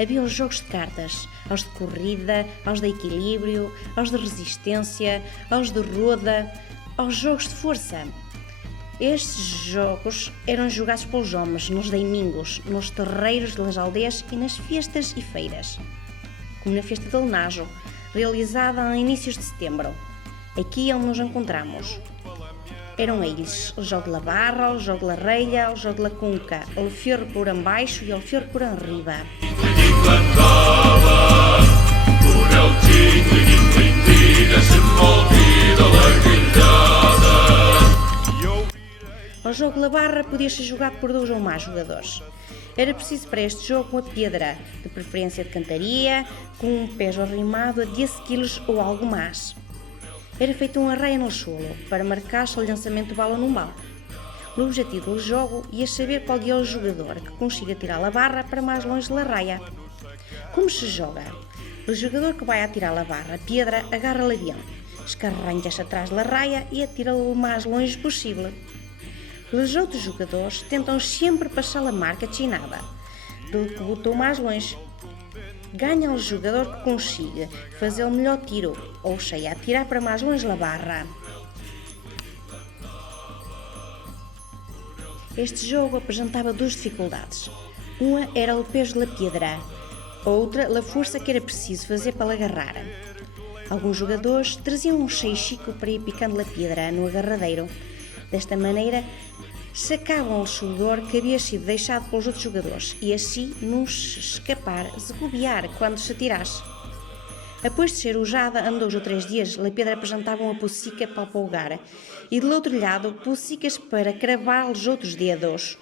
Havia os jogos de cartas, aos de corrida, aos de equilíbrio, aos de resistência, aos de roda, aos jogos de força. Estes jogos eram jogados pelos homens nos domingos, nos terreiros das aldeias e nas festas e feiras, como na festa de Lenajo, realizada a inícios de setembro. Aqui é onde nos encontramos. Eram eles o jogo da barra, o jogo da relha, o jogo da cunca, o ferro por embaixo e o ferro por arriba. O jogo da barra podia ser jogado por 2 ou mais jogadores. Era preciso para este jogo uma pedra, de preferência de cantaria, com um peso arrimado a 10 kg ou algo mais. Era feita uma raia no solo, para marcar-se o lançamento de bola num balde. O objetivo do jogo ia saber qual é o jogador que consiga tirar a barra para mais longe da raia. Como se joga? O jogador que vai atirar a barra, a pedra, agarra-la bem, escarranca-se atrás da raia e atira-la o mais longe possível. Os outros jogadores tentam sempre passar a marca destinada, do que botou mais longe. Ganha o jogador que consiga fazer o melhor tiro, ou seja, atirar para mais longe da barra. Este jogo apresentava 2 dificuldades. Uma era o peso da pedra, outra a força que era preciso fazer para agarrar. Alguns jogadores traziam um cheixico para ir picando a pedra no agarradeiro. Desta maneira, sacavam o jogador que havia sido deixado pelos outros jogadores e assim não se escapar, zegobiar quando se atirasse. Após de ser usada, em 2 ou 3 dias, a pedra apresentava uma pocica para polgar e do outro lado, pocicas para cravar os outros dedos.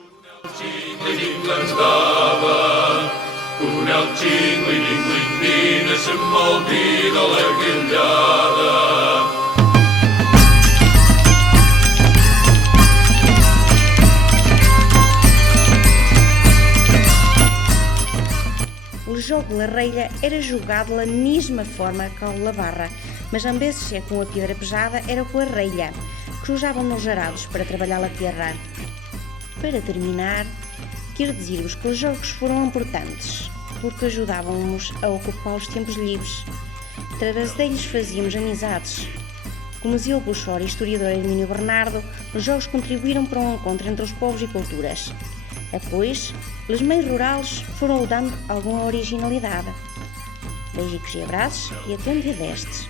O jogo da relha era jogado da mesma forma que o da barra, mas em vez de ser com a pedra pesada, era com a relha, que usavam nos arados para trabalhar a terra. Para terminar, quero dizer-vos que os jogos foram importantes, porque ajudavam-nos a ocupar os tempos livres. Através deles fazíamos amizades. Como dizia o professor e historiador Hermínio Bernardo, os jogos contribuíram para um encontro entre os povos e culturas. Depois, os meios rurais foram dando alguma originalidade. Beijos e abraços e até um dia destes.